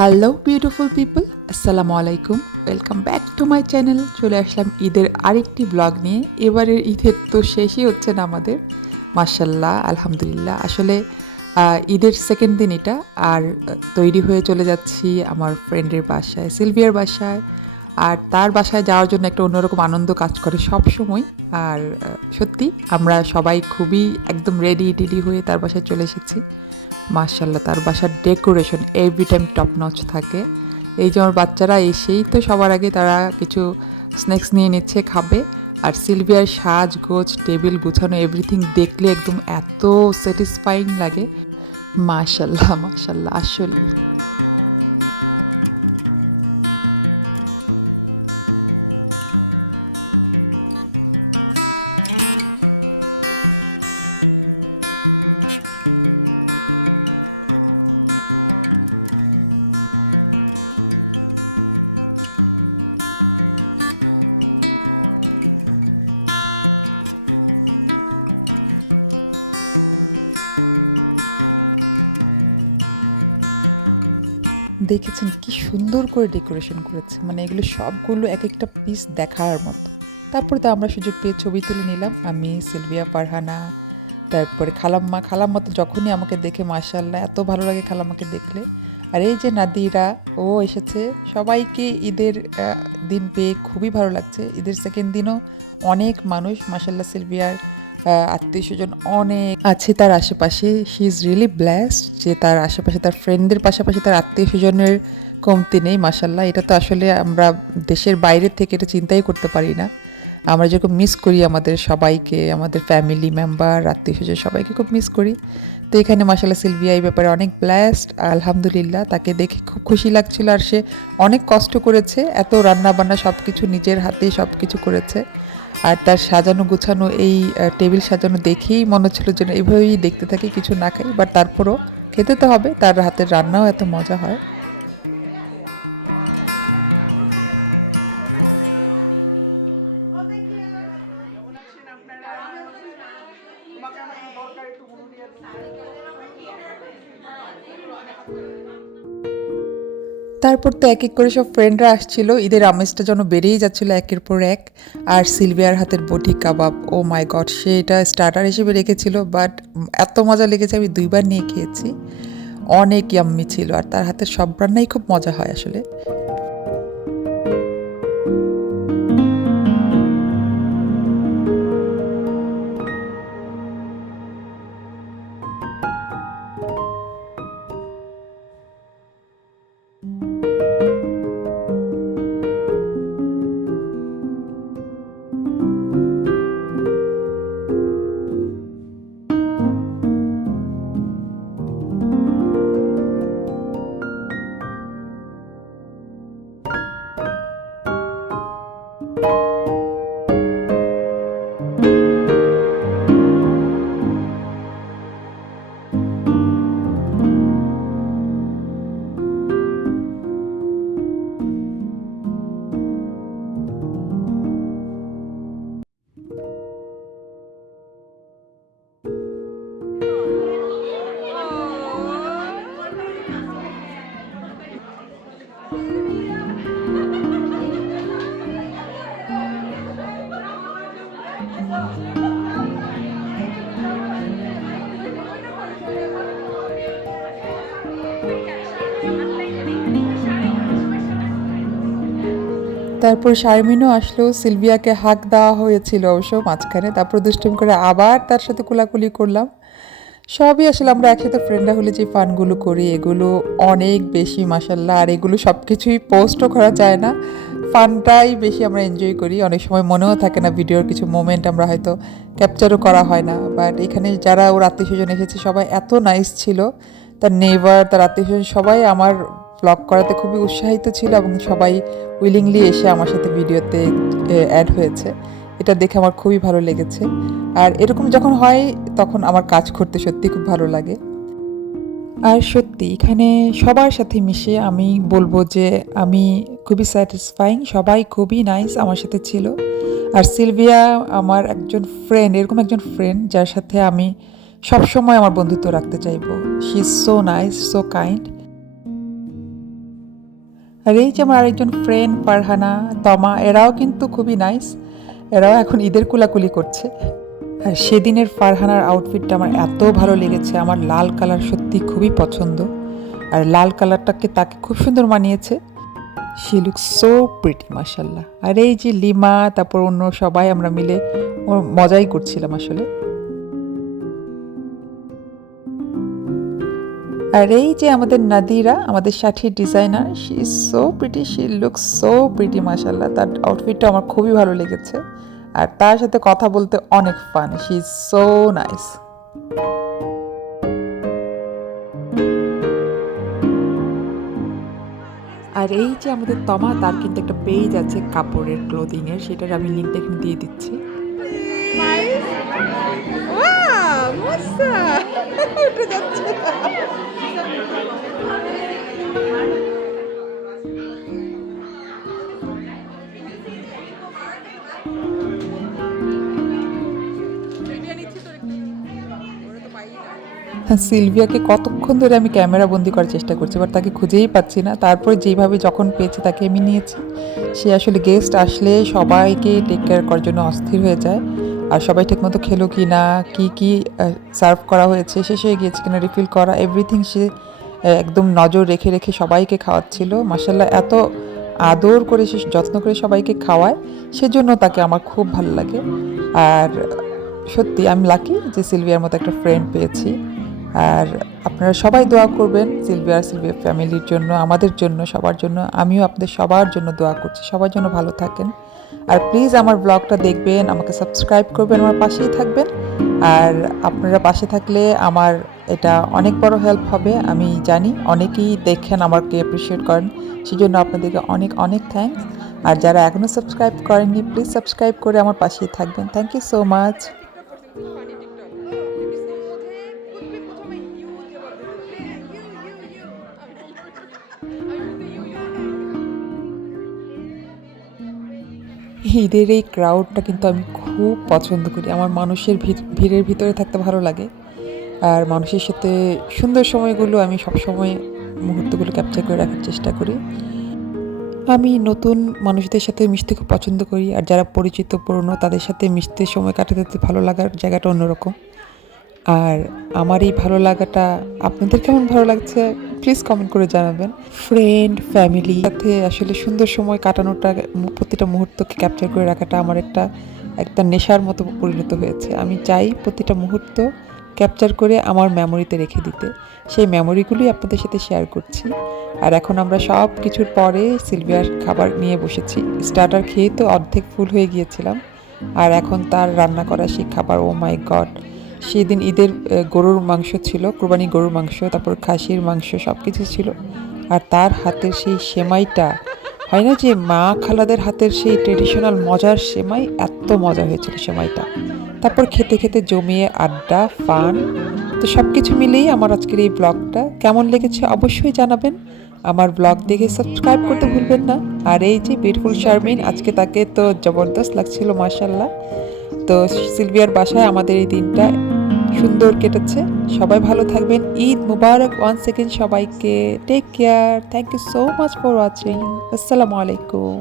Hello beautiful people আসসালামু আলাইকুম welcome back to my channel চলে আসলাম ঈদের আরেকটি ব্লগ নিয়ে। এবারের ঈদের তো শেষই হচ্ছে না আমাদের। মার্শাল্লাহ আলহামদুলিল্লাহ। আসলে ঈদের সেকেন্ড দিন এটা। আর তৈরি হয়ে চলে যাচ্ছি আমার ফ্রেন্ডের বাসায় সিলভিয়ার বাসায়। আর তার বাসায় যাওয়ার জন্য একটা অন্যরকম আনন্দ কাজ করে সব সময় আর সত্যি, আমরা সবাই খুবই একদম রেডি টেডি হয়ে তার বাসায় চলে এসেছি। মার্শাল্লাহ তার বাসার decoration every time top notch থাকে। এই যে আমার বাচ্চারা এসেই তো সবার আগে তারা কিছু স্ন্যাক্স নিয়ে নিচ্ছে, খাবে। আর সিলভিয়ার সাজ, গোজ, টেবিল, গুছানো এভরিথিং দেখলে একদম এত স্যাটিসফাইং লাগে। মাশাল্লাহ মাশাল্লাহ আসলে। দেখেছেন কি সুন্দর করে ডেকোরেশন করেছে। মানে এগুলো সবগুলো এক একটা পিস দেখার মতো। তারপরে তো আমরা সুযোগ পেয়ে ছবি তুলে নিলাম। আমি, সিলভিয়া, ফারহানা, তারপরে খালাম্মা। খালাম্মা তো যখনই আমাকে দেখে মাশাল্লাহ এত ভালো লাগে খালাম্মাকে দেখলে। আর এই যে নাদিরা, ও এসেছে। সবাইকে ঈদের দিন পেয়ে খুবই ভালো লাগছে। ঈদের সেকেন্ড দিনও অনেক মানুষ মাশাল্লাহ সিলভিয়ার আত্মীয় স্বজন অনেক আছে তার আশেপাশে। শি ইজ রিয়েলি ব্লেসড যে তার আশেপাশে তার ফ্রেন্ডদের পাশাপাশি তার আত্মীয় স্বজনের কমতি নেই মাসাল্লাহ এটা তো আসলে আমরা দেশের বাইরে থেকে এটা চিন্তাই করতে পারি না। আমরা যেরকম মিস করি আমাদের সবাইকে, আমাদের ফ্যামিলি মেম্বার আত্মীয় স্বজন সবাইকে খুব মিস করি। তো এখানে মাসাল্লাহ সিলভিয়া এই ব্যাপারে অনেক ব্লেসড আলহামদুলিল্লাহ। তাকে দেখে খুব খুশি লাগছিল আর সে অনেক কষ্ট করেছে, এত রান্না বান্না সব কিছু নিজের হাতেই সব কিছু করেছে। আর তার সাজানো গুছানো এই টেবিল সাজানো দেখেই মনে হচ্ছিল যেন এইভাবেই দেখতে থাকি, কিছু না খাই বাট তারপরও খেতে তো হবে, তার হাতের রান্নাও এত মজা হয়। তারপর তো এক এক করে সব ফ্রেন্ডরা আসছিল। ঈদের আমেজটা যেন বেড়েই যাচ্ছিল একের পর এক। আর সিলভিয়ার হাতের বটি কাবাব, ও মাই গড, সে এটা স্টার্টার হিসেবে রেখেছিল বাট এত মজা লেগেছে, আমি দুইবার নিয়ে খেয়েছি। অনেক ইয়াম্মি ছিল, আর তার হাতের সব রান্নাই খুব মজা হয় আসলে। তারপর শারমিনও আসলো, সিলভিয়াকে হাক দেওয়া হয়েছিল অবশ্য, মাঝখানে তারপর দুষ্টুম করে আবার তার সাথে কোলাকুলি করলাম। সবই আসলে আমরা একসাথে ফ্রেন্ডরা হলে যে ফানগুলো করি, এগুলো অনেক বেশি মাসাল্লাহ আর এগুলো সব কিছুই পোস্টও করা যায় না। ফানটাই বেশি আমরা এনজয় করি, অনেক সময় মনেও থাকে না ভিডিওর কিছু মোমেন্ট আমরা হয়তো ক্যাপচারও করা হয় না। বাট এখানে যারা ওর আত্মীয় স্বজন এসেছে, সবাই এত নাইস ছিল। তার নেইবার তার আত্মীয় স্বজন সবাই আমার ব্লগ করাতে খুবই উৎসাহিত ছিল এবং সবাই উইলিংলি এসে আমার সাথে ভিডিওতে অ্যাড হয়েছে। এটা দেখে আমার খুবই ভালো লেগেছে। আর এরকম যখন হয়, তখন আমার কাজ করতে সত্যি খুব ভালো লাগে। আর সত্যি, এখানে সবার সাথে মিশে আমি বলব যে আমি খুবই স্যাটিসফাইং সবাই খুবই নাইস আমার সাথে ছিল। আর সিলভিয়া আমার একজন ফ্রেন্ড এরকম একজন ফ্রেন্ড যার সাথে আমি সবসময় আমার বন্ধুত্ব রাখতে চাইব। She is so nice so kind যে আমার আরেকজন ফ্রেন্ড ফারহানা, তমা, এরাও কিন্তু খুবই নাইস এরাও এখন ঈদের কুলাকুলি করছে। আর সেদিনের ফারহানার আউটফিটটা আমার এত ভালো লেগেছে। আমার লাল কালার সত্যি খুবই পছন্দ। আর লাল কালারটাকে তাকে খুব সুন্দর মানিয়েছে। শি লুক সো প্রিটি মাসাল্লাহ আর এই যে লিমা, তারপর অন্য সবাই আমরা মিলে মজাই করছিলাম আসলে। আর এই যে আমাদের নাদিরা, আমাদের ষাঠির designer she is so pretty she look so pretty মাসাল্লাহ তার আউটফিটটা আমার খুবই ভালো লেগেছে। আর তার সাথে কথা বলতে অনেক fun she is so nice আর এই যে আমাদের তমা, তার কিন্তু একটা পেজ আছে কাপড়ের ক্লোদিং এর সেটার আমি লিঙ্কটা এখানে দিয়ে দিচ্ছি। যাচ্ছে। সিলভিয়াকে কতক্ষণ ধরে আমি ক্যামেরা বন্দি করার চেষ্টা করছি বাট তাকে খুঁজেই পাচ্ছি না। তারপরে যেভাবে যখন পেয়েছি তাকে আমি নিয়েছি। সে আসলে গেস্ট আসলে সবাইকে টেক কেয়ার করার জন্য অস্থির হয়ে যায়। আর সবাই ঠিকমতো খেলো কি না, কি কি সার্ভ করা হয়েছে শেষ হয়ে গিয়েছে কিনা রিফিল করা এভরিথিং সে একদম নজর রেখে রেখে সবাইকে খাওয়াচ্ছিল। মাসাল্লাহ এত আদর করে সে যত্ন করে সবাইকে খাওয়ায়, সেজন্য তাকে আমার খুব ভালো লাগে। আর সত্যি আমি লাকি যে সিলভিয়ার মতো একটা ফ্রেন্ড পেয়েছি। আর আপনারা সবাই দোয়া করবেন সিলভিয়া সিলভিয়া ফ্যামিলির জন্য, আমাদের জন্য, সবার জন্য। আমিও আপনাদের সবার জন্য দোয়া করছি। সবার জন্য ভালো থাকেন। আর প্লিজ আমার ব্লগটা দেখবেন, আমাকে সাবস্ক্রাইব করবেন, আমার পাশেই থাকবেন। আর আপনারা পাশে থাকলে আমার এটা অনেক বড় হেল্প হবে, আমি জানি। অনেকেই দেখেন, আমাকে অ্যাপ্রিসিয়েট করেন। সেই জন্য আপনাদেরকে অনেক অনেক থ্যাঙ্কস আর যারা এখনও সাবস্ক্রাইব করেননি প্লিজ সাবস্ক্রাইব করে আমার পাশেই থাকবেন। থ্যাংক ইউ সো মাচ ঈদের এই ক্রাউডটা কিন্তু আমি খুব পছন্দ করি। আমার মানুষের ভিড়ের ভিতরে থাকতে ভালো লাগে। আর মানুষের সাথে সুন্দর সময়গুলো আমি সবসময় মুহূর্তগুলো ক্যাপচার করে রাখার চেষ্টা করি। আমি নতুন মানুষদের সাথে মিশতে খুব পছন্দ করি। আর যারা পরিচিত পুরনো, তাদের সাথে মিশতে সময় কাটাতে ভালো লাগার জায়গাটা অন্যরকম। আর আমার এই ভালো লাগাটা আপনাদের কেমন ভালো লাগছে? প্লিজ কমেন্ট করে জানাবেন। ফ্রেন্ড ফ্যামিলি সাথে আসলে সুন্দর সময় কাটানোটা, প্রতিটা মুহূর্তকে ক্যাপচার করে রাখাটা আমার একটা একটা নেশার মতো পরিণত হয়েছে। আমি চাই প্রতিটা মুহূর্ত ক্যাপচার করে আমার মেমোরিতে রেখে দিতে। সেই মেমোরিগুলি আপনাদের সাথে শেয়ার করছি। আর এখন আমরা সব কিছুর পরে সিলভিয়ার খাবার নিয়ে বসেছি। স্টার্টার খেয়ে তো অর্ধেক ফুল হয়ে গিয়েছিলাম। আর এখন তার রান্না করা সেই খাবার ও মাই গড সেদিন ঈদের গরুর মাংস ছিল, কোরবানি গরুর মাংস, তারপর খাসির মাংস সব কিছু ছিল। আর তার হাতের সেই সেমাইটা, হয় না যে মা খালাদের হাতের সেই ট্রেডিশনাল মজার সেমাই? এত মজা হয়েছিল সেমাইটা। তারপর খেতে খেতে জমিয়ে আড্ডা, ফান, তো সব কিছু মিলেই আমার আজকের এই ব্লগটা। কেমন লেগেছে অবশ্যই জানাবেন। আমার ব্লগ দেখে সাবস্ক্রাইব করতে ভুলবেন না। আর এই যে বিউটিফুল শারমিন আজকে তাকে তো জবরদস্ত লাগছিল মার্শাল্লাহ তো সিলভিয়ার বাসায় আমাদের এই দিনটা সুন্দর কেটেছে। সবাই ভালো থাকবেন। ঈদ মুবারক ওয়ান সেকেন্ড সবাইকে। Take care thank you so much for watching আসসালামু আলাইকুম।